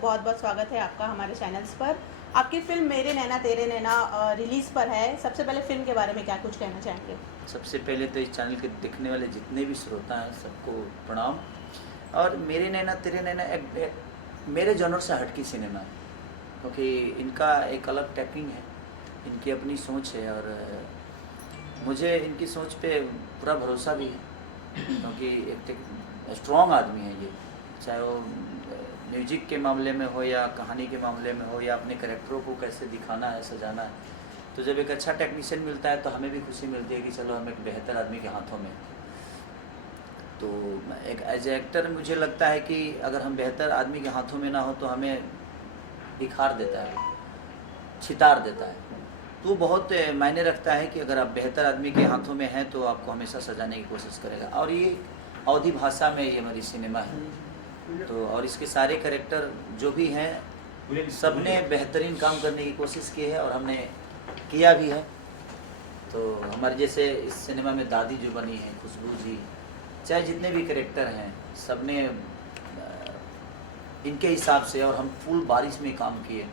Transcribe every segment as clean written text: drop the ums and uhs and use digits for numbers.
बहुत बहुत स्वागत है आपका हमारे चैनल्स पर। आपकी फ़िल्म मेरे नैना तेरे नैना रिलीज़ पर है। सबसे पहले फ़िल्म के बारे में क्या कुछ कहना चाहेंगे? सबसे पहले तो इस चैनल के देखने वाले जितने भी श्रोता हैं सबको प्रणाम। और मेरे नैना तेरे नैना मेरे जॉनर से हटकी सिनेमा है, क्योंकि इनका एक अलग टेकिंग है, इनकी अपनी सोच है और मुझे इनकी सोच पे पूरा भरोसा भी है, क्योंकि एक स्ट्रॉन्ग आदमी है ये, चाहे वो म्यूजिक के मामले में हो या कहानी के मामले में हो या अपने कैरेक्टरों को कैसे दिखाना है, सजाना है। तो जब एक अच्छा टेक्नीशियन मिलता है तो हमें भी खुशी मिलती है कि चलो हम एक बेहतर आदमी के हाथों में। तो एक एज ए एक्टर मुझे लगता है कि अगर हम बेहतर आदमी के हाथों में ना हो तो हमें इखार देता है, छितार देता है। तो बहुत मायने रखता है कि अगर आप बेहतर आदमी के हाथों में हैं तो आपको हमेशा सजाने की कोशिश करेगा। और ये अवधी भाषा में ये हमारी सिनेमा है, तो और इसके सारे कैरेक्टर जो भी हैं सब ने बेहतरीन काम करने की कोशिश की है और हमने किया भी है। तो हमारे जैसे इस सिनेमा में दादी जो बनी है, खुशबू जी, चाहे जितने भी कैरेक्टर हैं सब ने इनके हिसाब से, और हम फुल बारिश में काम किए।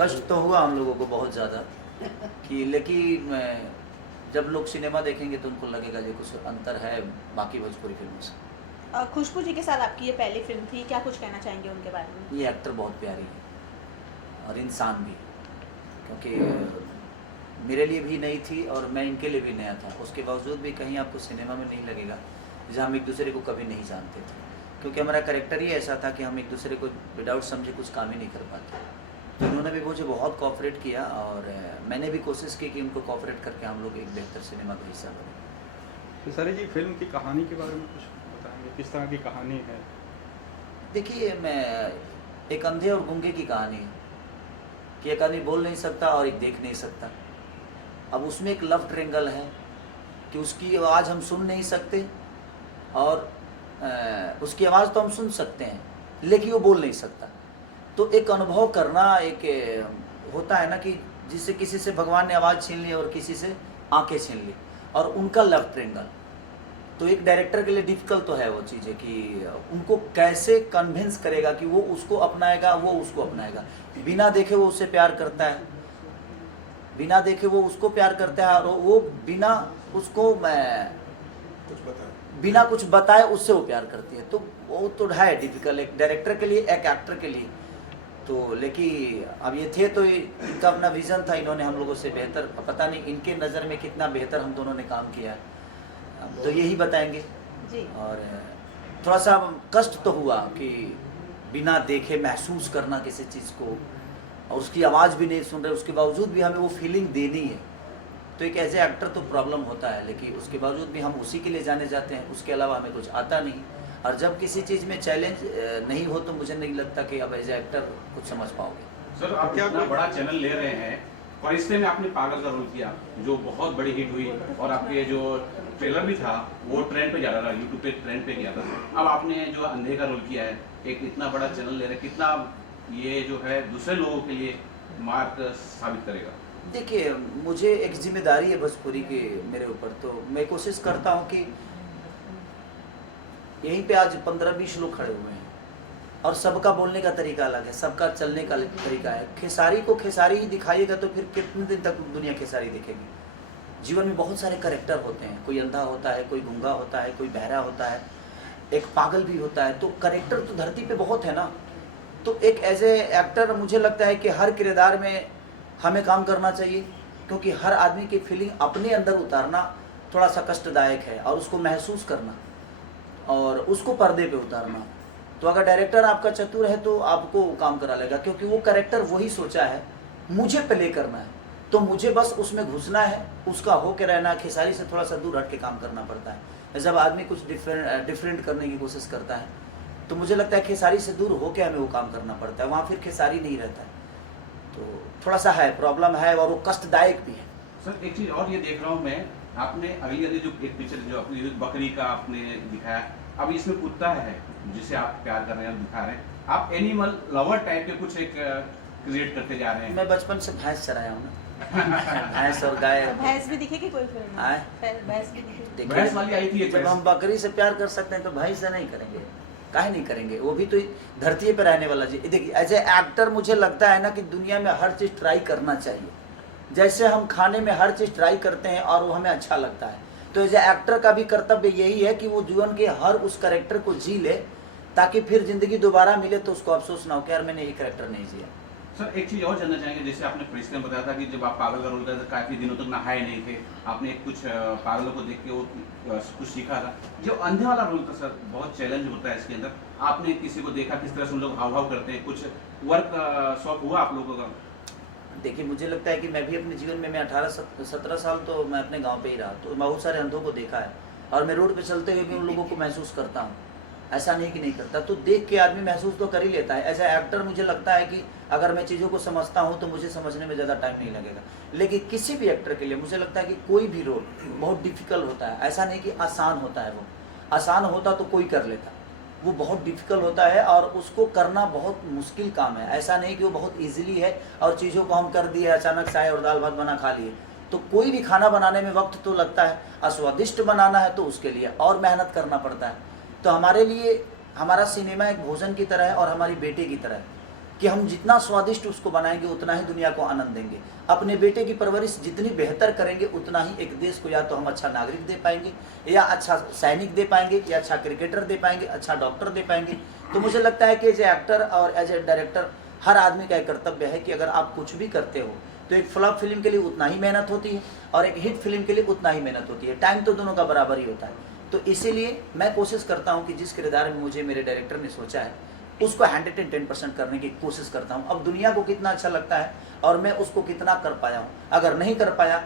कष्ट तो हुआ हम लोगों को बहुत ज़्यादा कि, लेकिन जब लोग सिनेमा देखेंगे तो उनको लगेगा जो कुछ अंतर है बाकी भोजपुरी फिल्मों से। खुशबू जी के साथ आपकी ये पहली फ़िल्म थी, क्या कुछ कहना चाहेंगे उनके बारे में? ये एक्टर बहुत प्यारी है और इंसान भी, क्योंकि मेरे लिए भी नई थी और मैं इनके लिए भी नया था। उसके बावजूद भी कहीं आपको सिनेमा में नहीं लगेगा जहाँ हम एक दूसरे को कभी नहीं जानते थे, क्योंकि हमारा कैरेक्टर ही ऐसा था कि हम एक दूसरे को विदाउट समझे कुछ काम ही नहीं कर पाते। तो उन्होंने भी मुझे बहुत कोऑपरेट किया और मैंने भी कोशिश की कि उनको कोऑपरेट करके हम लोग एक बेहतर सिनेमा का हिस्सा बने। खेसारी जी, फिल्म की कहानी के बारे में कुछ बताएंगे, किस तरह की कहानी है? देखिए, मैं एक अंधे और गूंगे की कहानी है कि एक आदमी बोल नहीं सकता और एक देख नहीं सकता। अब उसमें एक लव ट्रेंगल है कि उसकी आवाज़ हम सुन नहीं सकते और उसकी आवाज़ तो हम सुन सकते हैं लेकिन वो बोल नहीं सकता। तो एक अनुभव करना एक होता है ना कि जिससे किसी से भगवान ने आवाज़ छीन ली और किसी से आंखें छीन ली, और उनका लव ट्रेंगल। तो एक डायरेक्टर के लिए डिफ़िकल्ट तो है वो चीज़ें कि उनको कैसे कन्विंस करेगा कि वो उसको अपनाएगा, वो उसको अपनाएगा। बिना देखे वो उससे प्यार करता है, बिना देखे वो उसको प्यार करता है, और वो बिना उसको बिना कुछ बताए उससे वो प्यार करती है। तो वो तो है डिफ़िकल्ट एक डायरेक्टर के लिए, एक एक्टर के लिए। तो लेकिन अब ये थे तो इनका अपना विज़न था, इन्होंने हम लोगों से बेहतर, पता नहीं इनके नज़र में कितना बेहतर हम दोनों ने काम किया है, तो यही बताएंगे जी। और थोड़ा सा कष्ट तो हुआ कि बिना देखे महसूस करना किसी चीज़ को, और उसकी आवाज़ भी नहीं सुन रहे, उसके बावजूद भी हमें वो फीलिंग देनी है। तो एक एज ए एक्टर तो प्रॉब्लम होता है, लेकिन उसके बावजूद भी हम उसी के लिए जाने जाते हैं, उसके अलावा हमें कुछ आता नहीं। और जब किसी चीज़ में चैलेंज नहीं हो तो मुझे नहीं लगता कि अब एज ए एक्टर कुछ समझ पाओगे। सर, आप क्या इतना बड़ा चैनल ले रहे हैं, फरिश्ते में आपने पागल का रोल किया जो बहुत बड़ी हिट हुई, और आपके जो ट्रेलर भी था वो ट्रेंड पे जा रहा था, यूट्यूब पे ट्रेंड पे गया था। अब आपने जो अंधे का रोल किया है, एक इतना बड़ा चैनल ले रहे हैं, कितना ये जो है दूसरे लोगों के लिए मार्क साबित करेगा? देखिए, मुझे एक जिम्मेदारी है भोजपुरी की मेरे ऊपर, तो मैं कोशिश करता हूँ कि यहीं पे आज 15-20 लोग खड़े हुए हैं और सबका बोलने का तरीका अलग है, सबका चलने का तरीका है। खेसारी को खेसारी ही दिखाइएगा तो फिर कितने दिन तक दुनिया खेसारी दिखेगी। जीवन में बहुत सारे कैरेक्टर होते हैं, कोई अंधा होता है, कोई गूंगा होता है, कोई बहरा होता है, एक पागल भी होता है। तो कैरेक्टर तो धरती पे बहुत है ना। तो एक एज ए एक्टर मुझे लगता है कि हर किरदार में हमें काम करना चाहिए, क्योंकि हर आदमी की फीलिंग अपने अंदर उतारना थोड़ा सा कष्टदायक है, और उसको महसूस करना और उसको पर्दे पे उतारना। तो अगर डायरेक्टर आपका चतुर है तो आपको काम करा लेगा, क्योंकि वो कैरेक्टर वही सोचा है मुझे प्ले करना है, तो मुझे बस उसमें घुसना है, उसका होके रहना। खेसारी से थोड़ा सा दूर हट के काम करना पड़ता है। जब आदमी कुछ डिफरेंट करने की कोशिश करता है तो मुझे लगता है खेसारी से दूर होके हमें वो काम करना पड़ता है, वहाँ फिर खेसारी नहीं रहता है। तो थोड़ा सा है, प्रॉब्लम है, और वो कष्टदायक भी है। सर, एक चीज और ये देख रहा हूँ मैं, आपने अगली जो एक पिक्चर जो अपनी बकरी का आपने दिखाया, अब इसमें कुत्ता है जिसे आप प्यार कर रहे हैं, दिखा रहे हैं, आप एनिमल लवर टाइप के कुछ एक क्रिएट करते जा रहे हैं। मैं बचपन से भैंस चराया हूँ ना। भैंस और गाय। भैंस भी दिखेगी कोई फिल्म में? भैंस भी दिखेगी। भैंस वाली आई थी जब हम बकरी से प्यार कर सकते हैं तो भाई से नहीं करेंगे। काहे नहीं करेंगे, वो भी तो धरती पे रहने वाला जी। देखिए एज ए एक्टर मुझे लगता है ना कि दुनिया में हर चीज़ ट्राई करना चाहिए। जैसे हम खाने में हर चीज़ ट्राई करते हैं और वो हमें अच्छा लगता है, तो एज ए एक्टर का भी कर्तव्य यही है कि वो जीवन के हर उस कैरेक्टर को जी ले, ताकि फिर जिंदगी दोबारा मिले तो उसको अफसोस ना हो कि यार मैंने ये कैरेक्टर नहीं जिया। सर एक चीज़ और जानना चाहेंगे, जैसे आपने परिश्रम में बताया था कि जब आप पागल का रोल करते थे काफ़ी दिनों तक नहाए नहीं थे, आपने कुछ पागलों को देख के वो कुछ सीखा था। जो अंधे वाला रोल था सर, बहुत चैलेंज होता है इसके अंदर, आपने किसी को देखा किस तरह से उन लोग हाव भाव करते हैं, कुछ वर्क शॉप हुआ आप लोगों का? देखिए मुझे लगता है कि मैं भी अपने जीवन में, मैं 18-17 साल तो मैं अपने गांव पे ही रहा, तो बहुत सारे अंधों को देखा है और मैं रोड पे चलते हुए भी उन लोगों को महसूस करता हूँ, ऐसा नहीं कि नहीं करता। तो देख के आदमी महसूस तो कर ही लेता है। एज ए एक्टर मुझे लगता है कि अगर मैं चीज़ों को समझता हूँ तो मुझे समझने में ज़्यादा टाइम नहीं लगेगा। लेकिन किसी भी एक्टर के लिए मुझे लगता है कि कोई भी रोल बहुत डिफ़िकल्ट होता है, ऐसा नहीं कि आसान होता है। वो आसान होता तो कोई कर लेता, वो बहुत डिफ़िकल्ट होता है और उसको करना बहुत मुश्किल काम है। ऐसा नहीं कि वो बहुत ईजिली है और चीज़ों को हम कर दिए, अचानक चाय और दाल भात बना खा लिए। तो कोई भी खाना बनाने में वक्त तो लगता है, स्वादिष्ट बनाना है तो उसके लिए और मेहनत करना पड़ता है। तो हमारे लिए हमारा सिनेमा एक भोजन की तरह है और हमारी बेटे की तरह है कि हम जितना स्वादिष्ट उसको बनाएंगे उतना ही दुनिया को आनंद देंगे। अपने बेटे की परवरिश जितनी बेहतर करेंगे उतना ही एक देश को या तो हम अच्छा नागरिक दे पाएंगे, या अच्छा सैनिक दे पाएंगे, या अच्छा क्रिकेटर दे पाएंगे, अच्छा डॉक्टर दे पाएंगे। तो मुझे लगता है कि एज ए एक्टर और एज ए डायरेक्टर हर आदमी का एक कर्तव्य है कि अगर आप कुछ भी करते हो तो एक फ्लॉप फिल्म के लिए उतना ही मेहनत होती है और एक हिट फिल्म के लिए उतना ही मेहनत होती है। टाइम तो दोनों का बराबर ही होता है। तो इसीलिए मैं कोशिश करता हूं कि जिस किरदार में मुझे मेरे डायरेक्टर ने सोचा है उसको 110% करने की कोशिश करता हूं। अब दुनिया को कितना अच्छा लगता है और मैं उसको कितना कर पाया हूं, अगर नहीं कर पाया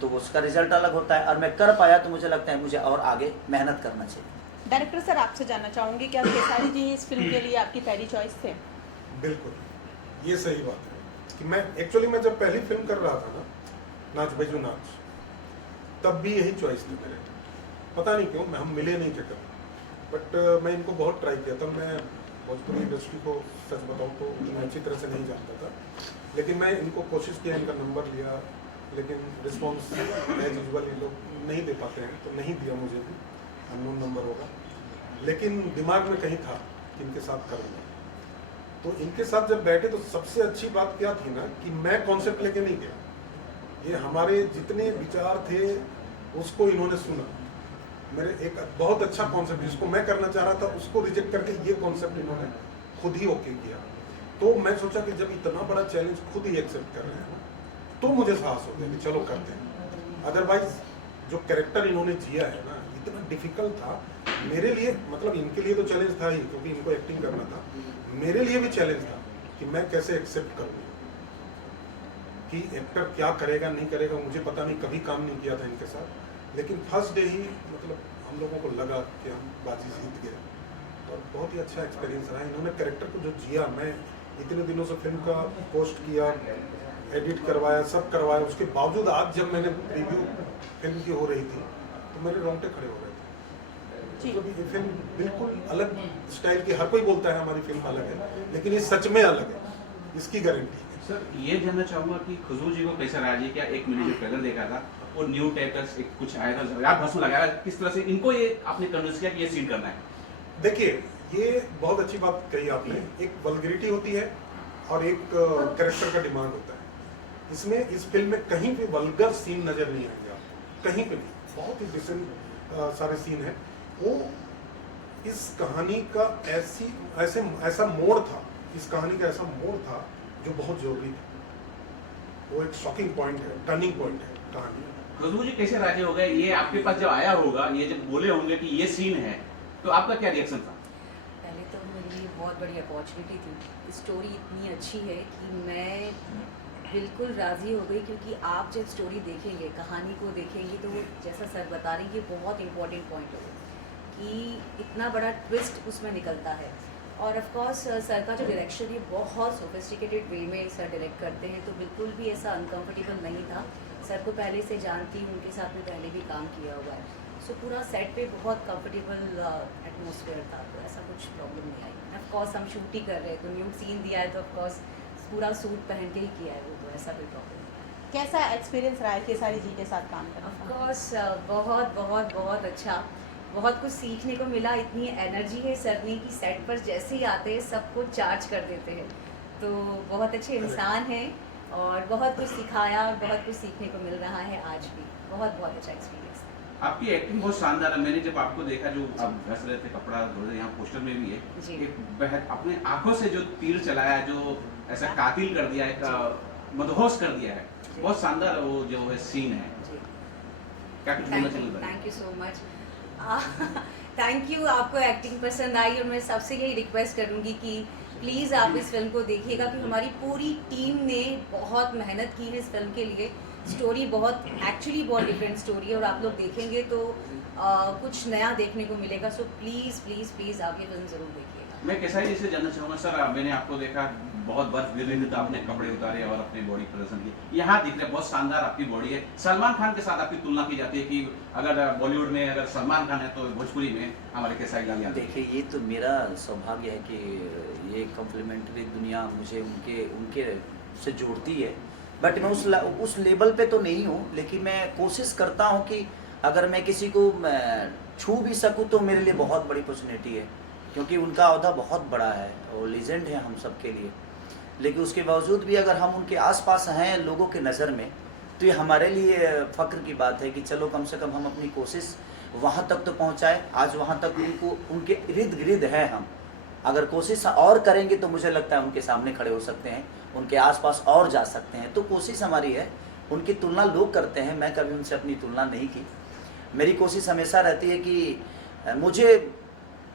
तो उसका रिजल्ट अलग होता है, और मैं कर पाया तो मुझे लगता है मुझे और आगे मेहनत करना चाहिए। डायरेक्टर सर आपसे जानना चाहूँगी, क्या खेसारी जी इस फिल्म के लिए आपकी पहली चॉइस थे? बिल्कुल, ये सही बात है कि मैं जब पहली फिल्म कर रहा था ना, नाच बेजू नाच, तब भी यही चॉइस थी मेरे। पता नहीं क्यों हम मिले नहीं थे कभी, बट मैं इनको बहुत ट्राई किया। तब मैं भोजपुरी इंडस्ट्री को सच बताऊं तो मैं अच्छी तरह से नहीं जानता था, लेकिन मैं इनको कोशिश किया, इनका नंबर लिया, लेकिन रिस्पॉन्स एज यूजुअल ये लोग नहीं दे पाते हैं, तो नहीं दिया मुझे भी, अननोन नंबर होगा। लेकिन दिमाग में कहीं था कि इनके साथ करूँगा। तो इनके साथ जब बैठे तो सबसे अच्छी बात क्या थी ना कि मैं कॉन्सेप्ट लेके नहीं गया, ये हमारे जितने विचार थे उसको इन्होंने सुना। मेरे एक बहुत अच्छा कॉन्सेप्ट जिसको मैं करना चाह रहा था उसको रिजेक्ट करके ये कॉन्सेप्ट इन्होंने खुद ही ओके किया। तो मैं सोचा कि जब इतना बड़ा चैलेंज खुद ही एक्सेप्ट कर रहे हैं तो मुझे साहस हो गया कि चलो करते हैं। अदरवाइज जो कैरेक्टर इन्होंने जिया है ना, इतना डिफिकल्ट था मेरे लिए, मतलब इनके लिए तो चैलेंज था ही क्योंकि इनको एक्टिंग करना था, मेरे लिए भी चैलेंज था कि मैं कैसे एक्सेप्ट करूँ कि एक्टर क्या करेगा नहीं करेगा। मुझे पता नहीं, कभी काम नहीं किया था इनके साथ, लेकिन फर्स्ट डे ही मतलब हम लोगों को लगा कि हम बाजी जीत गए और बहुत ही अच्छा एक्सपीरियंस रहा। इन्होंने कैरेक्टर को जो जिया, मैं इतने दिनों से फिल्म का पोस्ट किया, एडिट करवाया, सब करवाया, उसके बावजूद आज जब मैंने रिव्यू फिल्म की हो रही थी तो मेरे रोंगटे खड़े हो रहे थे। तो ये फिल्म बिल्कुल अलग स्टाइल की, हर कोई बोलता है हमारी फिल्म अलग है, लेकिन ये सच में अलग है, इसकी गारंटी है। सर ये जानना चाहूँगा कि खुशबू जी को कैसा रहा जी? क्या एक मैंने जो ट्रेलर देखा था वो न्यू टाइप का एक कुछ आया था, यार भस्म लगाया, किस तरह से इनको ये आपने कन्विंस किया कि ये सीन करना है? देखिए ये बहुत अच्छी बात कही आपने, एक वल्गरिटी होती है और एक कैरेक्टर का डिमांड होता है। इसमें इस फिल्म में कहीं भी वल्गर सीन नजर नहीं आएंगे आपको, कहीं पे नहीं। बहुत ही डिसेंट सारे सीन है। वो इस कहानी का ऐसा मोड़ था, इस कहानी का ऐसा मोड़ था जो बहुत जरूरी था। वो एक शॉकिंग पॉइंट है, टर्निंग पॉइंट है कहानी। खुशबू जी कैसे राजी हो गए? ये आपके पास जब आया होगा, ये जब बोले होंगे कि ये सीन है, तो आपका क्या रिएक्शन था? पहले तो मेरे लिए बहुत बड़ी अपॉर्चुनिटी थी। स्टोरी इतनी अच्छी है कि मैं बिल्कुल राज़ी हो गई, क्योंकि आप जब स्टोरी देखेंगे, कहानी को देखेंगे, तो वो जैसा सर बता रहे हैं कि बहुत इंपॉर्टेंट पॉइंट है कि इतना बड़ा ट्विस्ट उसमें निकलता है। और ऑफ कोर्स सर का जो डायरेक्शन है बहुत सोफिस्टिकेटेड वे में सर डायरेक्ट करते हैं, तो बिल्कुल भी ऐसा अनकंफर्टेबल नहीं था। सर को पहले से जानती हूँ, उनके साथ में पहले भी काम किया हुआ है, सो पूरा सेट पे बहुत कंफर्टेबल एटमॉस्फेयर था, तो ऐसा कुछ प्रॉब्लम नहीं आई। ऑफ कोर्स हम शूट ही कर रहे हैं, तो न्यू सीन दिया है तो ऑफ कोर्स पूरा सूट पहन के ही किया है वो, तो ऐसा कोई प्रॉब्लम नहीं। कैसा एक्सपीरियंस रहा है खेसारी जी के साथ काम करना? ऑफ कोर्स बहुत बहुत बहुत अच्छा, बहुत कुछ सीखने को मिला। इतनी एनर्जी है सर ने कि सेट पर जैसे ही आते हैं सबको चार्ज कर देते हैं। तो बहुत अच्छे इंसान हैं और बहुत कुछ सिखाया और बहुत कुछ सीखने को मिल रहा है आज भी। बहुत बहुत अच्छा एक्सपीरियंस था। आपकी एक्टिंग बहुत शानदार है। मैंने जब आपको देखा, जो आप घस रहे थे कपड़ा धो रहे, यहाँ पोस्टर में भी जी। है, एक अपने आंखों से जो तीर चलाया, जो ऐसा कातिल कर दिया, एक मदहोश कर दिया है, बहुत शानदार वो जो है सीन है। क्या कुछ बोलना चाहिए? Thank you so much. Thank you, आपको एक्टिंग पसंद आई और मैं सबसे यही रिक्वेस्ट करूँगी कि प्लीज़ आप इस फिल्म को देखिएगा कि हमारी पूरी टीम ने बहुत मेहनत की है इस फिल्म के लिए। स्टोरी बहुत डिफरेंट स्टोरी है और आप लोग देखेंगे तो कुछ नया देखने को मिलेगा। सो प्लीज़ प्लीज़ प्लीज़ आप ये फिल्म ज़रूर देखिएगा। मैं कैसा जी से जानना चाहूँगा सर, मैंने आपको देखा बहुत बर्फ गिर रही थी तो आपने कपड़े उतारे और अपनी बॉडी प्रदर्शन की। यहाँ दिख रहा है बहुत शानदार आपकी बॉडी है। सलमान खान के साथ आपकी तुलना की जाती है कि अगर बॉलीवुड में अगर सलमान खान है तो भोजपुरी में हमारे केसारी लाल यादव। देखिए, ये तो मेरा सौभाग्य है कि ये कॉम्प्लीमेंट्री दुनिया मुझे उनके से जोड़ती है। बट मैं उस लेवल पे तो नहीं हूँ, लेकिन मैं कोशिश करता हूँ कि अगर मैं किसी को छू भी सकूँ तो मेरे लिए बहुत बड़ी अपॉर्चुनिटी है, क्योंकि उनका ओहदा बहुत बड़ा है और लीजेंड है हम सब के लिए। लेकिन उसके बावजूद भी अगर हम उनके आसपास हैं लोगों के नज़र में, तो ये हमारे लिए फ़ख्र की बात है कि चलो कम से कम हम अपनी कोशिश वहाँ तक तो पहुँचाएँ। आज वहाँ तक उनके इर्द गिर्द हैं हम। अगर कोशिश और करेंगे तो मुझे लगता है उनके सामने खड़े हो सकते हैं, उनके आसपास और जा सकते हैं। तो कोशिश हमारी है। उनकी तुलना लोग करते हैं, मैं कभी उनसे अपनी तुलना नहीं की। मेरी कोशिश हमेशा रहती है कि मुझे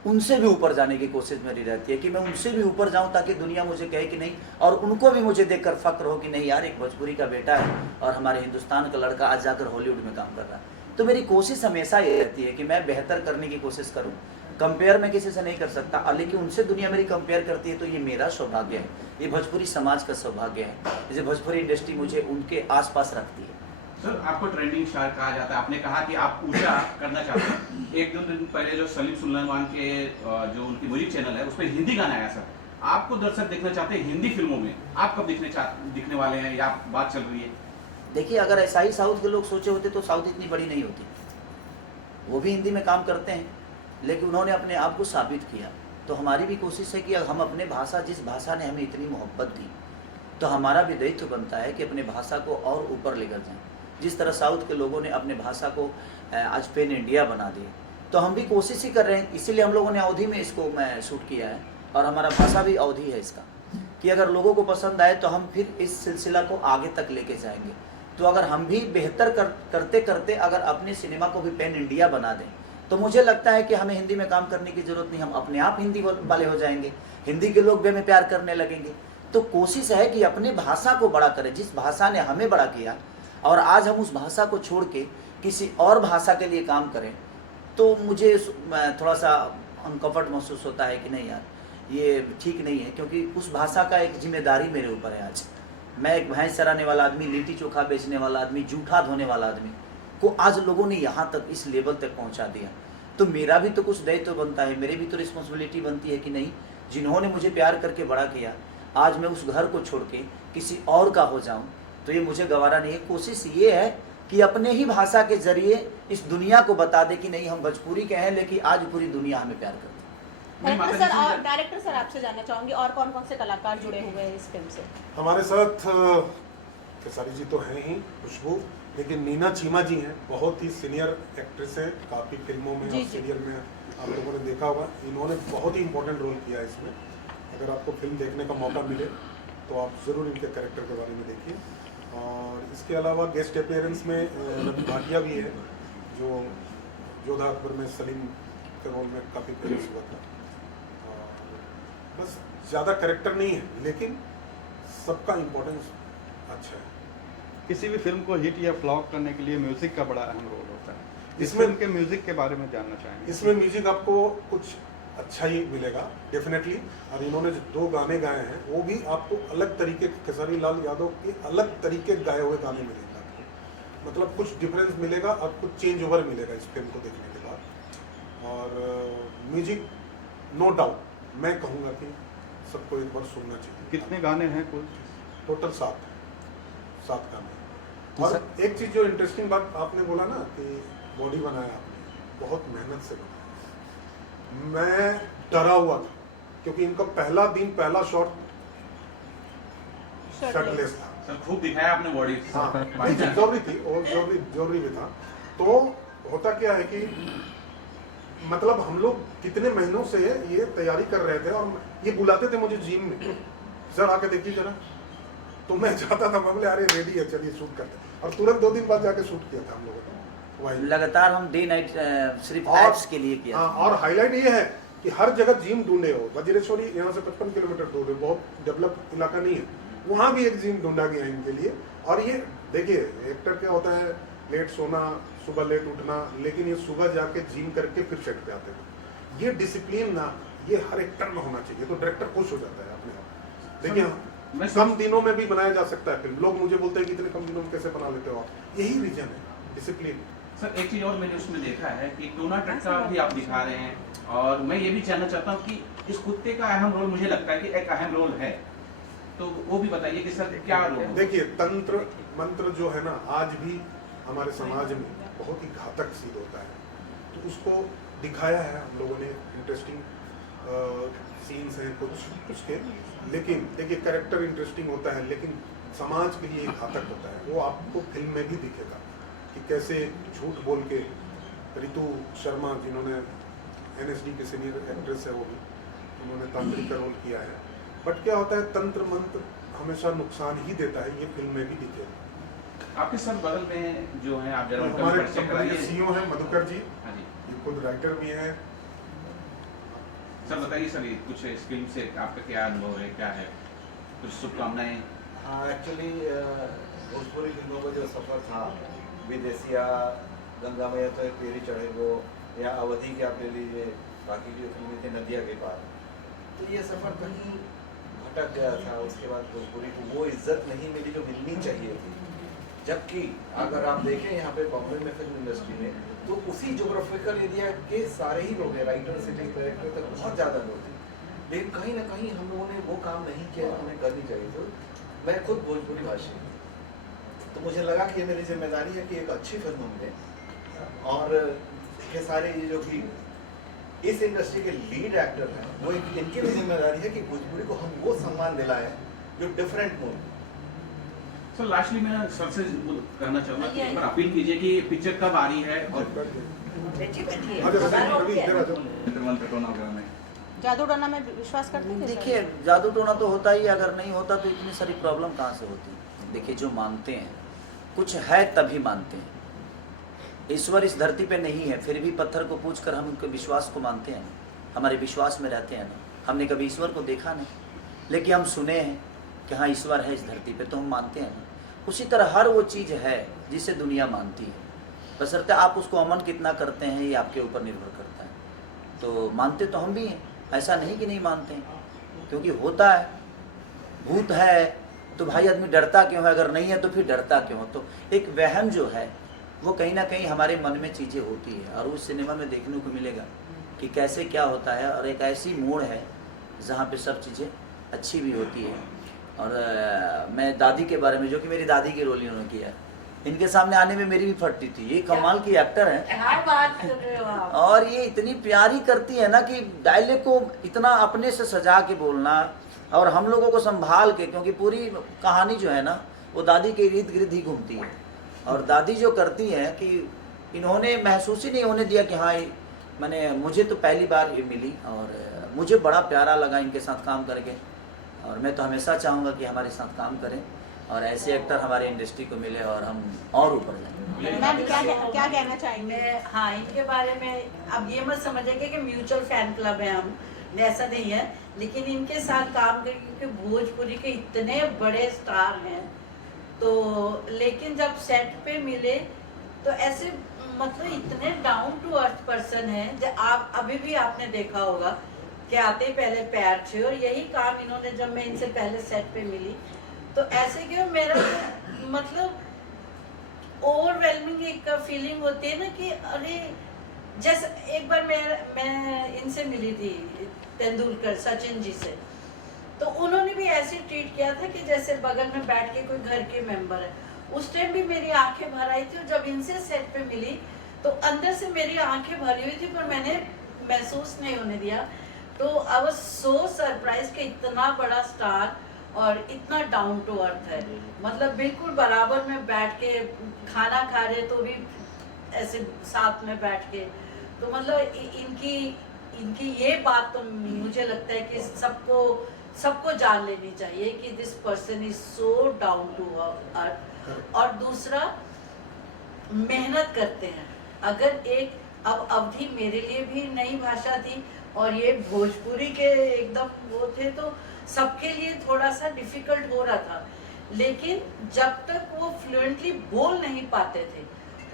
उनसे भी ऊपर जाने की कोशिश मेरी रहती है कि मैं उनसे भी ऊपर जाऊं, ताकि दुनिया मुझे कहे कि नहीं, और उनको भी मुझे देखकर फ़ख्र हो कि नहीं यार, एक भोजपुरी का बेटा है और हमारे हिंदुस्तान का लड़का आज जाकर हॉलीवुड में काम कर रहा है। तो मेरी कोशिश हमेशा ये रहती है कि मैं बेहतर करने की कोशिश करूँ। कंपेयर मैं किसी से नहीं कर सकता, लेकिन उनसे दुनिया मेरी कंपेयर करती है तो ये मेरा सौभाग्य है, ये भोजपुरी समाज का सौभाग्य है, जैसे भोजपुरी इंडस्ट्री मुझे उनके आसपास रखती है। सर, आपको ट्रेंडिंग स्टार कहा जाता है। आपने कहा कि आप ऊंचा करना चाहते हैं। एक दो दिन पहले जो सलीम सुलेमान के जो उनकी म्यूजिक चैनल है उस पर हिंदी गाना आया सर। आपको दर्शक देखना चाहते हैं हिंदी फिल्मों में, आप कब दिखने वाले हैं या बात चल रही है? देखिए, अगर ऐसा ही साउथ के लोग सोचे होते तो साउथ इतनी बड़ी नहीं होती। वो भी हिंदी में काम करते हैं, लेकिन उन्होंने अपने आप को साबित किया। तो हमारी भी कोशिश है कि हम अपने भाषा, जिस भाषा ने हमें इतनी मोहब्बत दी, तो हमारा भी दायित्व बनता है कि अपने भाषा को और ऊपर लेकर जाएं। जिस तरह साउथ के लोगों ने अपने भाषा को आज पेन इंडिया बना दिए, तो हम भी कोशिश ही कर रहे हैं। इसीलिए हम लोगों ने अवधी में इसको शूट किया है और हमारा भाषा भी अवधी है इसका, कि अगर लोगों को पसंद आए तो हम फिर इस सिलसिला को आगे तक लेके जाएंगे। तो अगर हम भी बेहतर करते करते अगर अपने सिनेमा को भी पेन इंडिया बना दें, तो मुझे लगता है कि हमें हिंदी में काम करने की ज़रूरत नहीं, हम अपने आप हिंदी वाले हो जाएंगे, हिंदी के लोग भी हमें प्यार करने लगेंगे। तो कोशिश है कि अपने भाषा को बड़ा करें, जिस भाषा ने हमें बड़ा किया, और आज हम उस भाषा को छोड़ के किसी और भाषा के लिए काम करें, तो मुझे थोड़ा सा अनकम्फर्ट महसूस होता है कि नहीं यार, ये ठीक नहीं है, क्योंकि उस भाषा का एक जिम्मेदारी मेरे ऊपर है। आज मैं एक भैंस चराने वाला आदमी, लिट्टी चोखा बेचने वाला आदमी, जूठा धोने वाला आदमी को आज लोगों ने यहाँ तक, इस लेवल तक पहुँचा दिया। तो मेरा भी तो कुछ दायित्व बनता है, मेरी भी तो रिस्पॉन्सिबिलिटी बनती है कि नहीं, जिन्होंने मुझे प्यार करके बड़ा किया, आज मैं उस घर को छोड़ के किसी और का हो जाऊं, तो ये मुझे गवारा नहीं है। कोशिश ये है कि अपने ही भाषा के जरिए इस दुनिया को बता दे कि नहीं, हम भोजपुरी के हैं, लेकिन आज पूरी दुनिया हमें प्यार करती है। डायरेक्टर सर आपसे जानना चाहूँगी, और कौन कौन से कलाकार जुड़े हुए हैं इस फिल्म से? हमारे साथ केसारी जी तो हैं ही, खुशबू, लेकिन नीना चीमा जी हैं, बहुत ही सीनियर एक्ट्रेस हैं, काफ़ी फिल्मों में और सीरियल में आप लोगों ने देखा होगा। इन्होंने बहुत ही इंपॉर्टेंट रोल किया है इसमें। अगर आपको फिल्म देखने का मौका मिले तो आप ज़रूर इनके कैरेक्टर के बारे में देखिए। और इसके अलावा गेस्ट अपीयरेंस में रवि भाटिया भी है, जो जोधा अकबर में सलीम के रोल में काफ़ी फेमस हुआ था। और बस ज़्यादा कैरेक्टर नहीं है, लेकिन सबका इम्पोर्टेंस अच्छा है। किसी भी फिल्म को हिट या फ्लॉप करने के लिए म्यूजिक का बड़ा अहम रोल होता है। इस इसमें फिल्म के म्यूजिक के बारे में जानना चाहेंगे। इसमें म्यूजिक आपको कुछ अच्छा ही मिलेगा डेफिनेटली, और इन्होंने जो 2 गाने गाए हैं वो भी आपको अलग तरीके, केसारी लाल यादव के अलग तरीके गाए हुए गाने मिलेंगे आपको, मतलब कुछ डिफरेंस मिलेगा और कुछ चेंज ओवर मिलेगा इस फिल्म को देखने के बाद। और म्यूजिक नो डाउट मैं कहूँगा कि सबको एक बार सुनना चाहिए। कितने गाने हैं कुल? टोटल 7 गाने। और एक चीज़ जो इंटरेस्टिंग बात आपने बोला ना कि बॉडी बनाया आपने, बहुत मेहनत से बनाया। मैं डरा हुआ था क्योंकि इनका पहला दिन पहला शॉट शर्टलेस था। सर खूब दिखाया आपने बॉडी। हाँ नहीं, जरूरी थी और जरूरी भी था। तो होता क्या है कि मतलब हम लोग कितने महीनों से ये तैयारी कर रहे थे और ये बुलाते थे मुझे जिम में, सर आके देखिए जरा। तो मैं जाता था, मैं बोले अरे रेडी है चलिए शूट करते हैं। और तुरंत 2 दिन बाद जाके शूट किया था हम लोगों ने वही। लगातार हम डे नाइट सिर्फ और- एड्स के लिए किया हाँ, था। और हाईलाइट ये है कि हर जगह जिम ढूंढे हो। वज्रेश्वरी यहाँ से 55 किलोमीटर दूर है, बहुत डेवलप इलाका नहीं है, वहाँ भी एक जिम ढूंढा गया इनके लिए। और ये देखिए एक्टर क्या होता है, लेट सोना, सुबह लेट उठना, लेकिन ये सुबह जाके जिम करके फिर सेट पे आते हैं। ये डिसिप्लिन ना ये हर एक्टर में होना चाहिए, तो डायरेक्टर खुश हो जाता है अपने आप। देखिए मैं कम दिनों में भी बनाया जा सकता है फिल्म। लोग मुझे बोलते हैं कि इतने कम दिनों में कैसे बना लेते हो आप, यही रीजन है, डिसिप्लिन। सर एक चीज और मैंने उसमें देखा है कि टोना टट्टा भी आप दिखा रहे हैं, और मैं ये भी जानना चाहता हूँ कि इस कुत्ते का अहम रोल, मुझे लगता है कि एक अहम रोल है, तो वो भी बताइए कि सर क्या रोल है? देखिए तंत्र मंत्र जो है ना, आज भी हमारे समाज में बहुत ही घातक सिद्ध होता है। तो उसको दिखाया है हम लोगों ने, इंटरेस्टिंग सीन्स हैं कुछ उसके। लेकिन देखिए कैरेक्टर इंटरेस्टिंग होता है, लेकिन समाज के लिए घातक होता है। वो आपको फिल्म में भी दिखेगा कि कैसे झूठ बोल के रितु शर्मा, जिन्होंने NSD के सीनियर एक्ट्रेस है, वो भी उन्होंने तांत्रिक का रोल किया है। बट क्या होता है, तंत्र मंत्र हमेशा नुकसान ही देता है, ये फिल्म में भी दिखेगा। आपके सर बगल में जो है, आप जरा उनका हमारे परिचय कंपनी के कराइए। CEO हैं मधुकर जी, हाँ जी ये खुद राइटर भी हैं। सर बताइए सर, ये कुछ इस फिल्म से आपका क्या अनुभव है, क्या है, कुछ शुभकामनाएं? हाँ एक्चुअली भोजपुरी फिल्मों का जो सफ़र था, विदेशिया, गंगा मैया तो एक पेरी चढ़े वो, या अवधि के आप ले लीजिए, बाकी की जो फिल्में थी नदिया के पार, तो ये सफ़र कहीं भटक गया था। उसके बाद भोजपुरी को वो इज्जत नहीं मिली जो मिलनी चाहिए थी। जबकि अगर आप देखें यहाँ पे बॉम्बे में फिल्म इंडस्ट्री में, तो उसी जोग्राफिकल एरिया के सारे ही लोग हैं, राइटर से लेकर डायरेक्टर तक बहुत ज़्यादा लोग हैं, लेकिन कहीं ना कहीं हम लोगों ने वो काम नहीं किया, हमें करनी चाहिए। तो मैं खुद भोजपुरी भाषी हूँ, तो मुझे लगा कि ये मेरी जिम्मेदारी है कि एक अच्छी फिल्म मिले, और ये सारे ये जो भी इस इंडस्ट्री के लीड एक्टर हैं, वो इनकी भी जिम्मेदारी है कि भोजपुरी को हम वो सम्मान दिलाएं जो डिफरेंट मूवी। सर लास्टली मैं सर से कहना चाहूँगा कि एक बार अपील कीजिए कि पिक्चर कब आ रही है, और जादू टोना में विश्वास करते हैं? देखिए जादू टोना तो होता ही, अगर नहीं होता तो इतनी सारी प्रॉब्लम कहाँ से होती। देखिए जो मानते हैं कुछ है तभी मानते हैं। ईश्वर इस धरती पे नहीं है, फिर भी पत्थर को पूछकर हम उनके विश्वास को मानते हैं, हमारे विश्वास में रहते हैं ना। हमने कभी ईश्वर को देखा नहीं, लेकिन हम सुने हैं कि हाँ ईश्वर है इस धरती पे, तो हम मानते हैं ना। उसी तरह हर वो चीज़ है जिसे दुनिया मानती है, बशर्ते आप उसको अमन कितना करते हैं ये आपके ऊपर निर्भर करता है। तो मानते तो हम भी हैं, ऐसा नहीं कि नहीं मानते हैं, क्योंकि होता है, भूत है तो भाई आदमी डरता क्यों है, अगर नहीं है तो फिर डरता क्यों। तो एक वहम जो है वो कहीं ना कहीं हमारे मन में चीज़ें होती है, और उस सिनेमा में देखने को मिलेगा कि कैसे क्या होता है, और एक ऐसी मोड़ है जहाँ पे सब चीज़ें अच्छी भी होती है। और मैं दादी के बारे में, जो कि मेरी दादी की रोल इन्होंने किया, इनके सामने आने में मेरी भी फटती थी। ये कमाल की एक्टर है, क्या बात कर रहे हो आप? और ये इतनी प्यारी करती है ना कि डायलॉग को इतना अपने से सजा के बोलना, और हम लोगों को संभाल के, क्योंकि पूरी कहानी जो है ना वो दादी के इर्द गिर्द ही घूमती है। और दादी जो करती हैं कि इन्होंने महसूस ही नहीं होने दिया कि हाँ मैंने, मुझे तो पहली बार ये मिली और मुझे बड़ा प्यारा लगा इनके साथ काम करके, और मैं तो हमेशा चाहूँगा कि हमारे साथ काम करें और ऐसे एक्टर हमारे इंडस्ट्री को मिले और हम और ऊपर जाएं। मैम क्या कहना चाहेंगे? मैं हाँ इनके बारे में अब ये मत समझेंगे कि म्यूचुअल फैन क्लब है हम, ऐसा नहीं है, लेकिन इनके साथ काम करके, क्योंकि भोजपुरी के इतने बड़े स्टार हैं, तो लेकिन जब सेट पे मिले तो ऐसे मतलब इतने डाउन टू अर्थ पर्सन है, जब आप अभी भी आपने देखा होगा कि आते पहले पैर थे, और यही काम इन्होंने, जब मैं इनसे पहले सेट पे मिली तो ऐसे क्यों मेरा तो, मतलब ओवरवेलमिंग एक फीलिंग होती है ना कि अरे, जैसे एक बार मैं इनसे मिली थी तेंदुलकर, सचिन जी से, तो उन्होंने भी ऐसे ट्रीट किया था कि जैसे बगल में बैठ के कोई घर के मेंबर है। उस टाइम भी मेरी आंखें भर आई थी, और जब इनसे सेट पे मिली तो अंदर से मेरी आंखें भरी हुई थी पर मैंने महसूस नहीं होने दिया। तो आई वाज सो सरप्राइज कि इतना बड़ा स्टार और इतना डाउन टू अर्थ है, मतलब बिल्कुल बराबर में बैठ के खाना खा रहे तो भी ऐसे साथ में बैठ के, तो मतलब इनकी ये बात तो मुझे लगता है कि सबको जान लेनी चाहिए कि this person is so down to earth. और दूसरा, मेहनत करते हैं। अगर एक अब अवधि मेरे लिए भी नई भाषा थी और ये भोजपुरी के एकदम वो थे, तो सबके लिए थोड़ा सा डिफिकल्ट हो रहा था, लेकिन जब तक वो फ्लुएंटली बोल नहीं पाते थे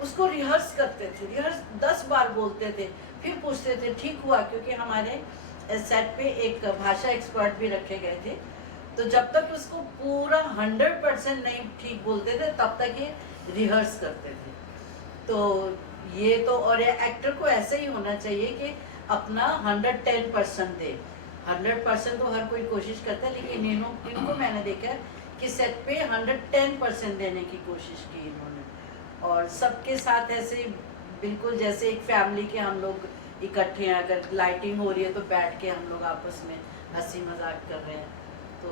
उसको रिहर्स करते थे, रिहर्स 10 बार बोलते थे, फिर पूछते थे। ठीक हुआ क्योंकि हमारे सेट पे एक भाषा एक्सपर्ट भी रखे गए थे, तो जब तक उसको पूरा 100% नहीं ठीक बोलते थे तब तक ये रिहर्स करते थे। तो ये तो, और ये एक्टर को ऐसे ही होना चाहिए कि अपना 110% दे। 100% तो हर कोई कोशिश करता है, लेकिन इनको मैंने देखा है कि सेट पे 110% देने की कोशिश की इन्होंने, और सबके साथ ऐसे बिल्कुल जैसे एक फैमिली के हम लोग इकट्ठे हैं। अगर लाइटिंग हो रही है तो बैठ के हम लोग आपस में हंसी मजाक कर रहे हैं। तो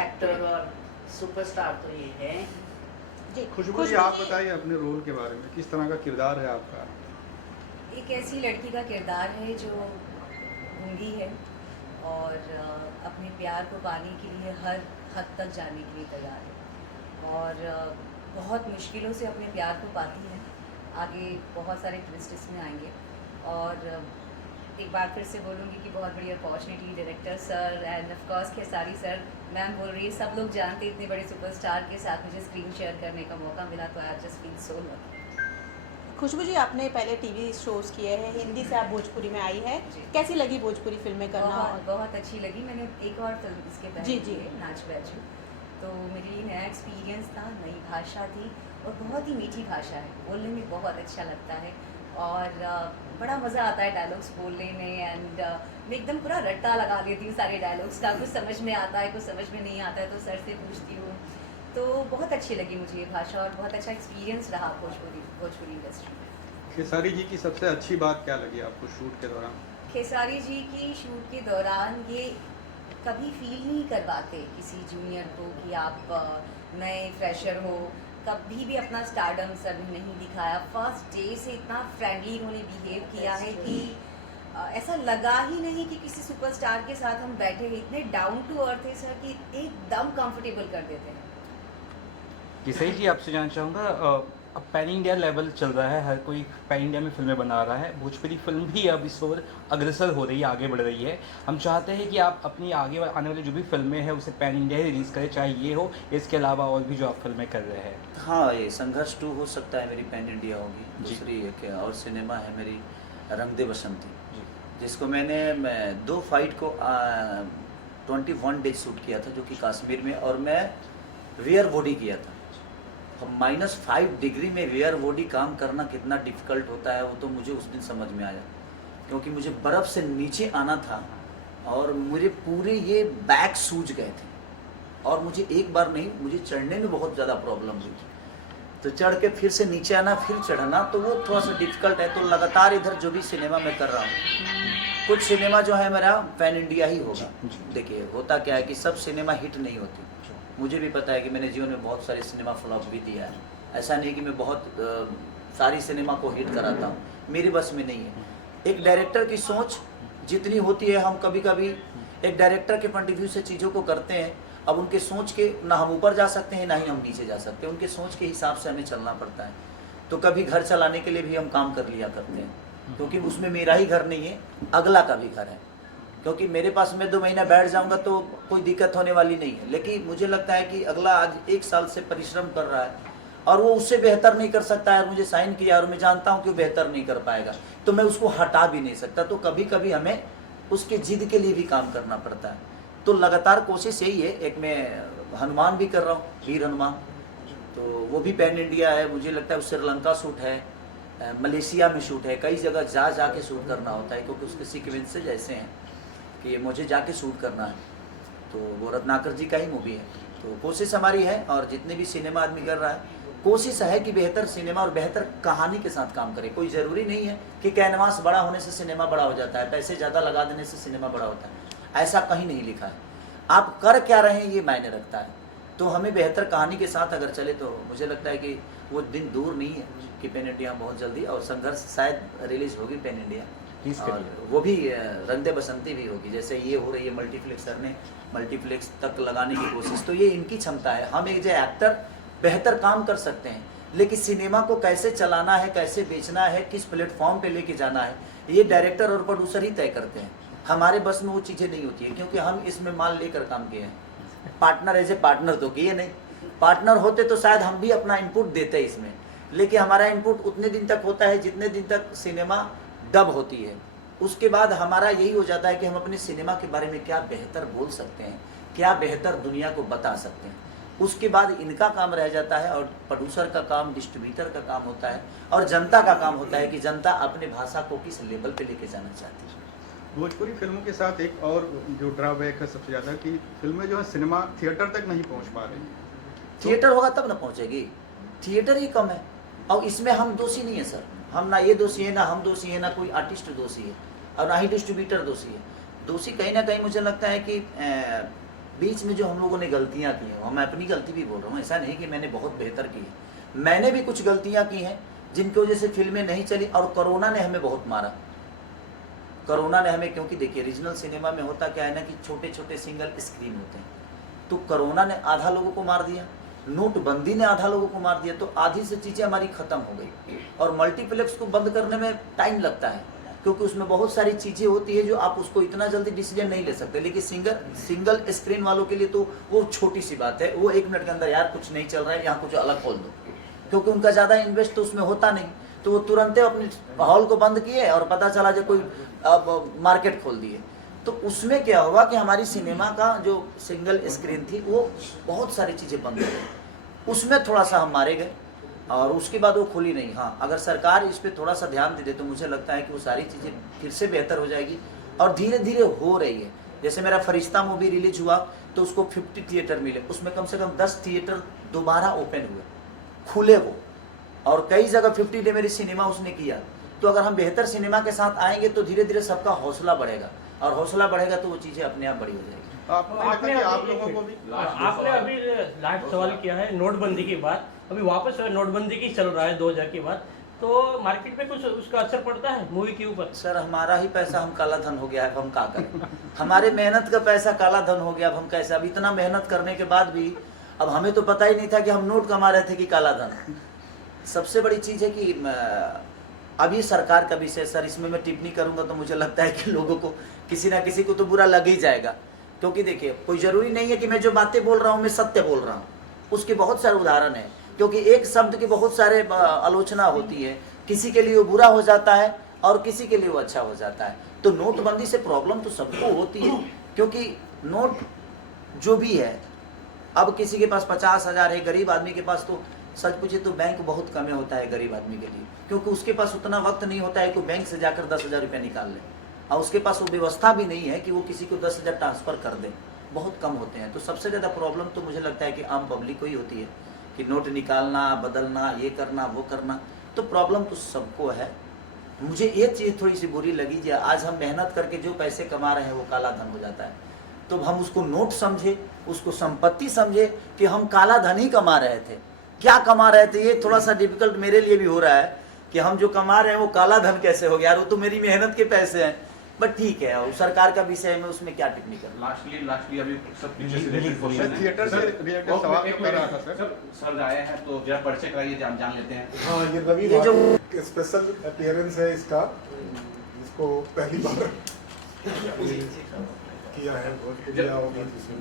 एक्टर और सुपरस्टार तो ये है जी। खुशबू जी, आप बताइए अपने रोल के बारे में, किस तरह का किरदार है आपका? एक ऐसी लड़की का किरदार है जो गूंगी है और अपने प्यार को पाने के लिए हर हद तक जाने के लिए तैयार है, और बहुत मुश्किलों से अपने प्यार को पाती है। आगे बहुत सारे ट्विस्ट इसमें आएंगे, और एक बार फिर से बोलूँगी कि बहुत बड़ी opportunity director sir end of course Khesari sir, ma'am बोल रही है, सब लोग जानते हैं, इतने बड़े सुपरस्टार के साथ मुझे स्क्रीन शेयर करने का मौका मिला, तो I just feel so lucky. Khushboo ji, आपने पहले टीवी शोज़ किए हैं, हिंदी से आप भोजपुरी में आई है, जी। कैसी लगी भोजपुरी फिल्में करना? बहुत अच्छी लगी। मैंने एक और फिल्म इसके पहले जी, जी। की है, नाच बैचू, तो मेरे लिए नया एक्सपीरियंस था, नई भाषा थी और बहुत ही मीठी भाषा है, बोलने में बहुत अच्छा लगता है और बड़ा मज़ा आता है डायलॉग्स बोलने में। एंड मैं एकदम पूरा रट्टा लगा लेती हूँ सारे डायलॉग्स का, कुछ समझ में आता है, कुछ समझ में नहीं आता है तो सर से पूछती हूँ। तो बहुत अच्छी लगी मुझे ये भाषा और बहुत अच्छा एक्सपीरियंस रहा भोजपुरी इंडस्ट्री में। खेसारी जी की सबसे अच्छी बात क्या लगी आपको शूट के दौरान? खेसारी जी की शूट के दौरान ये कभी फील नहीं करवाते किसी जूनियर को कि आप नए फ्रेशर हो, कभी भी अपना स्टारडम सर ने नहीं दिखाया। फर्स्ट डे से इतना फ्रेंडली इन्होंने बिहेव किया है कि ऐसा लगा ही नहीं कि किसी सुपरस्टार के साथ हम बैठे हैं। इतने डाउन टू अर्थ है सर कि एकदम कंफर्टेबल कर देते हैं। किसी जी आपसे जानना चाहूँगा, अब पैन इंडिया लेवल चल रहा है, हर कोई पैन इंडिया में फिल्में बना रहा है, भोजपुरी फिल्म भी अब इस ओर अग्रसर हो रही है, आगे बढ़ रही है। हम चाहते हैं कि आप अपनी आगे आने वाली जो भी फिल्में हैं उसे पैन इंडिया ही रिलीज़ करें, चाहे ये हो, इसके अलावा और भी जो आप फिल्में कर रहे हैं। हाँ, ये संघर्ष 2 हो सकता है, मेरी पैन इंडिया होगी। जी। दूसरी एक और सिनेमा है मेरी रंग दे बसंती, जी। जिसको मैंने 2 फाइट को 21 डेज शूट किया था, जो कि कश्मीर में, और मैं वेयर बॉडी किया था। -5 डिग्री में वेयर बॉडी काम करना कितना डिफ़िकल्ट होता है वो तो मुझे उस दिन समझ में आया, क्योंकि मुझे बर्फ़ से नीचे आना था और मेरे पूरे ये बैक सूज गए थे, और मुझे एक बार नहीं, मुझे चढ़ने में बहुत ज़्यादा प्रॉब्लम हुई। तो चढ़ के फिर से नीचे आना, फिर चढ़ना, तो वो थोड़ा सा डिफ़िकल्ट है। तो लगातार इधर जो भी सिनेमा मैं कर रहा हूँ, कुछ सिनेमा जो है मेरा पैन इंडिया ही होगा। देखिए, होता क्या है कि सब सिनेमा हिट नहीं होती। मुझे भी पता है कि मैंने जीवन में बहुत सारे सिनेमा फ्लॉप भी दिया है। ऐसा नहीं कि मैं बहुत सारी सिनेमा को हिट कराता हूँ, मेरी बस में नहीं है। एक डायरेक्टर की सोच जितनी होती है, हम कभी कभी एक डायरेक्टर के पॉइंट ऑफ व्यू से चीज़ों को करते हैं। अब उनके सोच के ना हम ऊपर जा सकते हैं, ना ही हम नीचे जा सकते हैं, उनके सोच के हिसाब से हमें चलना पड़ता है। तो कभी घर चलाने के लिए भी हम काम कर लिया करते हैं, क्योंकि उसमें मेरा ही घर नहीं है, अगला का भी घर है। क्योंकि मेरे पास मैं 2 महीना बैठ जाऊंगा तो कोई दिक्कत होने वाली नहीं है, लेकिन मुझे लगता है कि अगला आज 1 साल से परिश्रम कर रहा है और वो उससे बेहतर नहीं कर सकता है, और मुझे साइन किया और मैं जानता हूँ कि वो बेहतर नहीं कर पाएगा, तो मैं उसको हटा भी नहीं सकता। तो कभी कभी हमें उसके जिद के लिए भी काम करना पड़ता है। तो लगातार कोशिश यही है। एक मैं हनुमान भी कर रहा हूँ, वीर हनुमान, तो वो भी पैन इंडिया है। मुझे लगता है श्रीलंका शूट है, मलेशिया में शूट है, कई जगह जा के शूट करना होता है, क्योंकि उसके सीक्वेंसेज ऐसे हैं कि मुझे जाके शूट करना है। तो वो रत्नाकर जी का ही मूवी है। तो कोशिश हमारी है, और जितने भी सिनेमा आदमी कर रहा है कोशिश है कि बेहतर सिनेमा और बेहतर कहानी के साथ काम करें। कोई ज़रूरी नहीं है कि कैनवास बड़ा होने से सिनेमा बड़ा हो जाता है, पैसे ज़्यादा लगा देने से सिनेमा बड़ा होता है, ऐसा कहीं नहीं लिखा है। आप कर क्या रहे हैं ये मायने रखता है। तो हमें बेहतर कहानी के साथ अगर चले तो मुझे लगता है कि वो दिन दूर नहीं है कि पैन इंडिया बहुत जल्दी, और संघर्ष शायद रिलीज होगी पैन इंडिया, और वो भी रंगदे बसंती भी होगी, जैसे ये हो रही है मल्टीप्लेक्स सर ने मल्टीप्लेक्स तक लगाने की कोशिश। तो ये इनकी क्षमता है। हम एक जो एक्टर बेहतर काम कर सकते हैं, लेकिन सिनेमा को कैसे चलाना है, कैसे बेचना है, किस प्लेटफॉर्म पे लेके जाना है, ये डायरेक्टर और प्रोड्यूसर ही तय करते हैं। हमारे बस में वो चीज़ें नहीं होती है, क्योंकि हम इसमें माल लेकर काम किए हैं। पार्टनर एज ए पार्टनर तो किए नहीं, पार्टनर होते तो शायद हम भी अपना इनपुट देते इसमें, लेकिन हमारा इनपुट उतने दिन तक होता है जितने दिन तक सिनेमा डब होती है। उसके बाद हमारा यही हो जाता है कि हम अपने सिनेमा के बारे में क्या बेहतर बोल सकते हैं, क्या बेहतर दुनिया को बता सकते हैं। उसके बाद इनका काम रह जाता है, और प्रोड्यूसर का काम, डिस्ट्रीब्यूटर का काम होता है, और जनता का काम होता है कि जनता अपने भाषा को किस लेवल पे लेके जाना चाहती है। भोजपुरी फिल्मों के साथ एक और जो ड्रॉबैक है सबसे ज़्यादा कि फिल्में जो है सिनेमा थिएटर तक नहीं पहुंच पा रही। थिएटर होगा तब ना पहुंचेगी, थिएटर ही कम है। और इसमें हम दोषी नहीं है सर, हम ना ये दोषी है, ना हम दोषी है, ना कोई आर्टिस्ट दोषी है, और ना ही डिस्ट्रीब्यूटर दोषी है। दोषी कहीं ना कहीं मुझे लगता है कि बीच में जो हम लोगों ने गलतियां की हैं, मैं अपनी गलती भी बोल रहा हूँ, ऐसा नहीं कि मैंने बहुत बेहतर की है, मैंने भी कुछ गलतियां की हैं जिनकी वजह से फिल्में नहीं चली। और कोरोना ने हमें बहुत मारा, कोरोना ने हमें, क्योंकि देखिए रीजनल सिनेमा में होता क्या है ना कि छोटे छोटे सिंगल स्क्रीन होते हैं, तो कोरोना ने आधा लोगों को मार दिया, नोटबंदी ने आधा लोगों को मार दिया, तो आधी से चीज़ें हमारी ख़त्म हो गई। और मल्टीप्लेक्स को बंद करने में टाइम लगता है, क्योंकि उसमें बहुत सारी चीज़ें होती है जो आप उसको इतना जल्दी डिसीजन नहीं ले सकते। लेकिन सिंगल स्क्रीन वालों के लिए तो वो छोटी सी बात है, वो 1 मिनट के अंदर यार कुछ नहीं चल रहा है, यहाँ कुछ अलग खोल दो, क्योंकि उनका ज़्यादा इन्वेस्ट तो उसमें होता नहीं, तो वो तुरंत अपने हॉल को बंद किए और पता चला जो कोई मार्केट खोल दिए। तो उसमें क्या हुआ कि हमारी सिनेमा का जो सिंगल स्क्रीन थी वो बहुत सारी चीज़ें बंद हो गई, उसमें थोड़ा सा हम मारे गए, और उसके बाद वो खुली नहीं। हाँ, अगर सरकार इस पर थोड़ा सा ध्यान दे दे तो मुझे लगता है कि वो सारी चीज़ें फिर से बेहतर हो जाएगी, और धीरे धीरे हो रही है। जैसे मेरा फरिश्ता मूवी रिलीज हुआ तो उसको 50 थिएटर मिले, उसमें कम से कम 10 थिएटर दोबारा ओपन हुए, खुले वो, और कई जगह 50 डे मेरी सिनेमा उसने किया। तो अगर हम बेहतर सिनेमा के साथ आएंगे तो धीरे धीरे सबका हौसला बढ़ेगा, और हौसला बढ़ेगा तो वो चीज़ें अपने आप बड़ी हो जाएगी। आपने अभी लास्ट सवाल किया है नोटबंदी की बात, अभी वापस नोटबंदी की चल रहा है 2000 के बाद, तो मार्केट में कुछ उसका असर पड़ता है मूवी के ऊपर? सर हमारा ही पैसा हम काला धन हो गया है, अब हम क्या करें, हमारे मेहनत का पैसा काला धन हो गया, अब हम कैसे, अब इतना मेहनत करने के बाद भी अब हमें तो पता ही नहीं था कि हम नोट कमा रहे थे कि काला धन। सबसे बड़ी चीज़ है कि अभी सरकार का विषय सर, इसमें मैं टिप्पणी करूंगा तो मुझे लगता है कि लोगों को किसी ना किसी को तो बुरा लग ही जाएगा, क्योंकि देखिए कोई ज़रूरी नहीं है कि मैं जो बातें बोल रहा हूँ मैं सत्य बोल रहा हूँ, उसके बहुत सारे उदाहरण हैं, क्योंकि एक शब्द के बहुत सारे आलोचना होती है, किसी के लिए वो बुरा हो जाता है और किसी के लिए वो अच्छा हो जाता है। तो नोटबंदी से प्रॉब्लम तो सबको होती है, क्योंकि नोट जो भी है, अब किसी के पास 50,000 है, गरीब आदमी के पास तो सच पूछे तो बैंक बहुत कम होता है गरीब आदमी के लिए, क्योंकि उसके पास उतना वक्त नहीं होता है कि बैंक से जाकर 10,000 रुपया निकाल ले, और उसके पास वो व्यवस्था भी नहीं है कि वो किसी को 10,000 ट्रांसफ़र कर दे, बहुत कम होते हैं। तो सबसे ज़्यादा प्रॉब्लम तो मुझे लगता है कि आम पब्लिक को ही होती है, कि नोट निकालना, बदलना, ये करना, वो करना, तो प्रॉब्लम तो सबको है। मुझे ये चीज़ थोड़ी सी बुरी लगी कि आज हम मेहनत करके जो पैसे कमा रहे हैं वो काला धन हो जाता है, तो हम उसको नोट समझे, उसको संपत्ति समझे कि हम काला धन ही कमा रहे थे, क्या कमा रहे थे, ये थोड़ा सा डिफिकल्ट मेरे लिए भी हो रहा है कि हम जो कमा रहे हैं वो काला धन कैसे हो गया, यार वो तो मेरी मेहनत के पैसे हैं। बट ठीक है, और सरकार का विषय में उसमें क्या टिप्पणी करूं। लास्टली अभी सब थिएटर से रिलेटेड सवाल कर रहा था सर आए हैं तो जरा परिचय कराइए, जान लेते हैं। हाँ, ये रवि ये जो स्पेशल अपीयरेंस है इसका, इसको पहली बार किया है।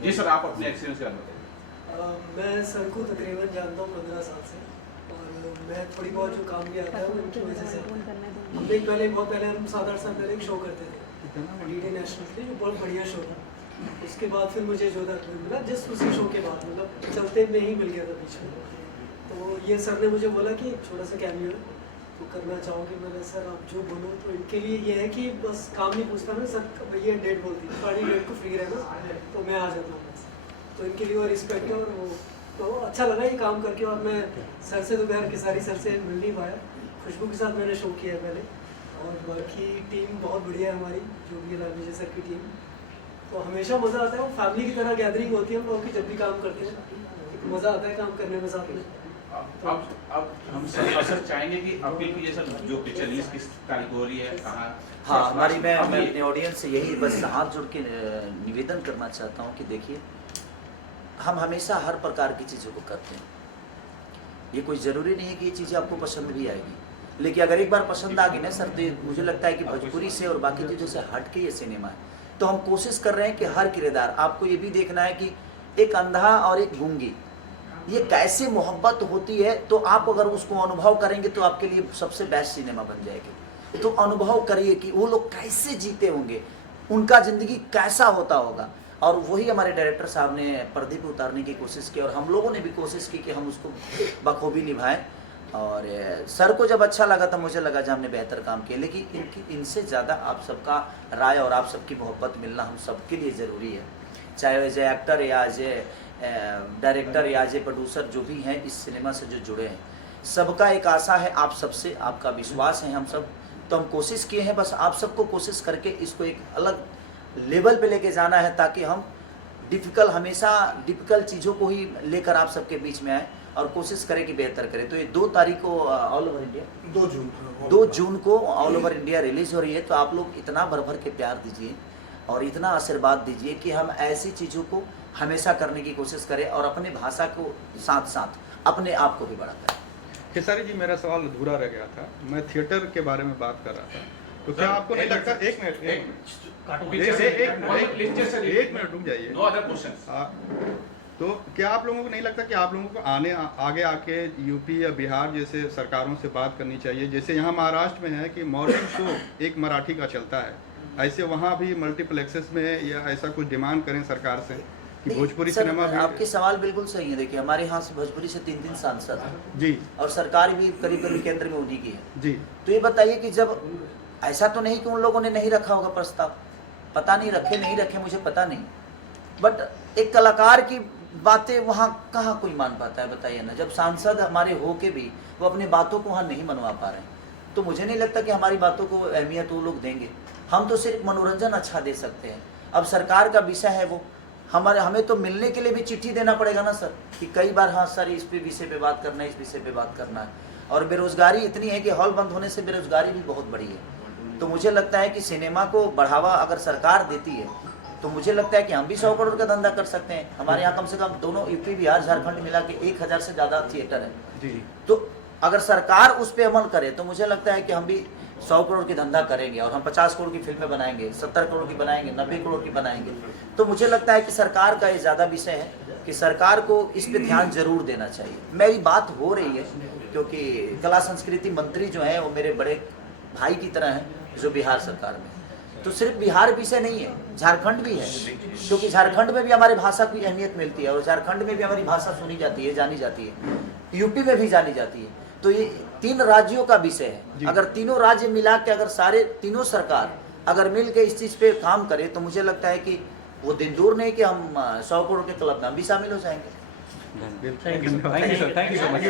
जी सर, आप अपने एक्सपीरियंस क्या बताइए। मैं सर को तकरीबन जानता हूँ 15 साल से, और मैं थोड़ी बहुत जो काम भी आता है वो उनकी वजह से। हमने बहुत पहले हम 7-8 साल पहले एक शो करते थे डीडी नेशनल के, जो बहुत बढ़िया शो था। उसके बाद फिर मुझे जो था मिला, जस्ट उसी शो के बाद, मतलब चलते में ही मिल गया था बीच में। तो ये सर ने मुझे बोला कि छोटा सा कैमियो है तो करना चाहोगे। मैंने सर आप जो बोलो। तो इनके लिए ये है कि बस काम नहीं पूछता मैं, सर भैया डेट बोलती है, साढ़ी डेट को फ्री रहना, तो मैं आ जाता हूँ बस। तो इनके लिए वो रिस्पेक्ट है, और वो तो अच्छा लगा ये काम करके। और मैं सर से दोपहर केसारी सर से मिल नहीं पाया, खुशबू के साथ मैंने शो किया है पहले, और बाकी टीम बहुत बढ़िया है हमारी, जो भी है विजय सर की टीम। तो हमेशा मज़ा आता है, वो फैमिली की तरह गैदरिंग होती है हम लोग की जब भी काम करते हैं, मज़ा आता है काम करने में साथ में। अब हम सर चाहेंगे कि अपील कीजिए सर, जो पिक्चर रिलीज किस तारीख को हो रही है, कहाँ? हाँ, हमारी मैं अपने ऑडियंस से यही बस हाथ जोड़ के निवेदन करना चाहता हूँ कि देखिए, हम हमेशा हर प्रकार की चीज़ों को करते हैं। ये कोई ज़रूरी नहीं है कि ये चीज़ें आपको पसंद भी आएगी, लेकिन अगर एक बार पसंद आ गई ना सर, तो मुझे लगता है कि भोजपुरी से और बाकी चीज़ों से हट के ये सिनेमा है। तो हम कोशिश कर रहे हैं कि हर किरदार, आपको ये भी देखना है कि एक अंधा और एक गूंगी, ये कैसे मोहब्बत होती है, तो आप अगर उसको अनुभव करेंगे तो आपके लिए सबसे बेस्ट सिनेमा बन जाएगी। तो अनुभव करिए कि वो लोग कैसे जीते होंगे, उनका ज़िंदगी कैसा होता होगा, और वही हमारे डायरेक्टर साहब ने पर्दे पे उतारने की कोशिश की, और हम लोगों ने भी कोशिश की कि हम उसको बखूबी निभाएं। और सर को जब अच्छा लगा तो मुझे लगा कि हमने बेहतर काम किया, लेकिन इनसे ज़्यादा आप सबका राय और आप सबकी मोहब्बत मिलना हम सबके लिए ज़रूरी है। चाहे एज ए एक्टर या एज ए डायरेक्टर या एज ए प्रोड्यूसर, जो भी हैं इस सिनेमा से जो जुड़े हैं, सबका एक आशा है आप सबसे, आपका विश्वास है हम सब। तो हम कोशिश किए हैं बस आप सबको कोशिश करके इसको एक अलग लेवल पे लेके जाना है, ताकि हम हमेशा डिफ़िकल्ट चीज़ों को ही लेकर आप सबके बीच में आए और कोशिश करें कि बेहतर करें। तो ये 2 तारीख को ऑल ओवर इंडिया, 2 जून को ऑल ओवर इंडिया रिलीज़ हो रही है। तो आप लोग इतना भर भर के प्यार दीजिए और इतना आशीर्वाद दीजिए कि हम ऐसी चीज़ों को हमेशा करने की कोशिश करें और अपने भाषा को साथ साथ अपने आप को भी बड़ा करें। खेसारी जी, मेरा सवाल अधूरा रह गया था, मैं थिएटर के बारे में बात कर रहा था। तो क्या आपको नहीं लगता, एक मिनट रुक जाइए, तो क्या आप लोगों को नहीं लगता कि आप लोगों को आगे आके यूपी या बिहार जैसे सरकारों से बात करनी चाहिए? जैसे यहाँ महाराष्ट्र में है कि मॉर्निंग शो एक मराठी का चलता है, ऐसे वहाँ भी मल्टीप्लेक्सेस में या ऐसा कुछ डिमांड करें सरकार से कि भोजपुरी सिनेमा भी। आपके सवाल बिल्कुल सही है। देखिए, हमारे यहाँ से भोजपुरी से 3 सांसद हैं जी, और सरकार भी करीब करीब केंद्र में उन्हीं की है जी। तो ये बताइए कि जब ऐसा तो नहीं कि उन लोगों ने नहीं रखा होगा प्रस्ताव, पता नहीं रखे नहीं रखे मुझे पता नहीं, बट एक कलाकार की बातें वहाँ कहाँ कोई मान पाता है, बताइए ना। जब सांसद हमारे हो के भी वो अपनी बातों को वहाँ नहीं मनवा पा रहे हैं, तो मुझे नहीं लगता कि हमारी बातों को अहमियत वो लोग देंगे। हम तो सिर्फ मनोरंजन अच्छा दे सकते हैं। अब सरकार का विषय है वो, हमें तो मिलने के लिए भी चिट्ठी देना पड़ेगा ना सर, कि कई बार हाँ सर इस विषय पे बात करना है, इस विषय पे बात करना है। और बेरोजगारी इतनी है कि हॉल बंद होने से बेरोजगारी भी बहुत बड़ी है। तो मुझे लगता है कि सिनेमा को बढ़ावा अगर सरकार देती है तो मुझे लगता है कि हम भी 100 करोड़ का धंधा कर सकते हैं। हमारे यहाँ कम से कम दोनों यूपी बिहार झारखंड मिला के 1000 से ज़्यादा थिएटर है जी। तो अगर सरकार उस पर अमल करे तो मुझे लगता है कि हम भी 100 करोड़ की धंधा करेंगे और हम 50 करोड़ की फिल्में बनाएंगे, 70 करोड़ की बनाएंगे, 90 करोड़ की बनाएंगे। तो मुझे लगता है कि सरकार का ये ज़्यादा विषय है कि सरकार को इस पे ध्यान जरूर देना चाहिए। मेरी बात हो रही है क्योंकि कला संस्कृति मंत्री जो है वो मेरे बड़े भाई की तरह हैं जो बिहार सरकार में, तो सिर्फ बिहार विषय नहीं है, झारखंड भी है, क्योंकि झारखंड में भी हमारी भाषा की अहमियत मिलती है और झारखंड में भी हमारी भाषा सुनी जाती है, जानी जाती है, यूपी में भी जानी जाती है। तो ये 3 राज्यों का विषय है। अगर तीनों राज्य मिला के अगर सारे तीनों सरकार अगर मिल के इस चीज़ पे काम करे तो मुझे लगता है कि वो दिन दूर नहीं कि हम 100 करोड़ के क्लब में हम भी शामिल हो जाएंगे। Thank you sir, thank you so much.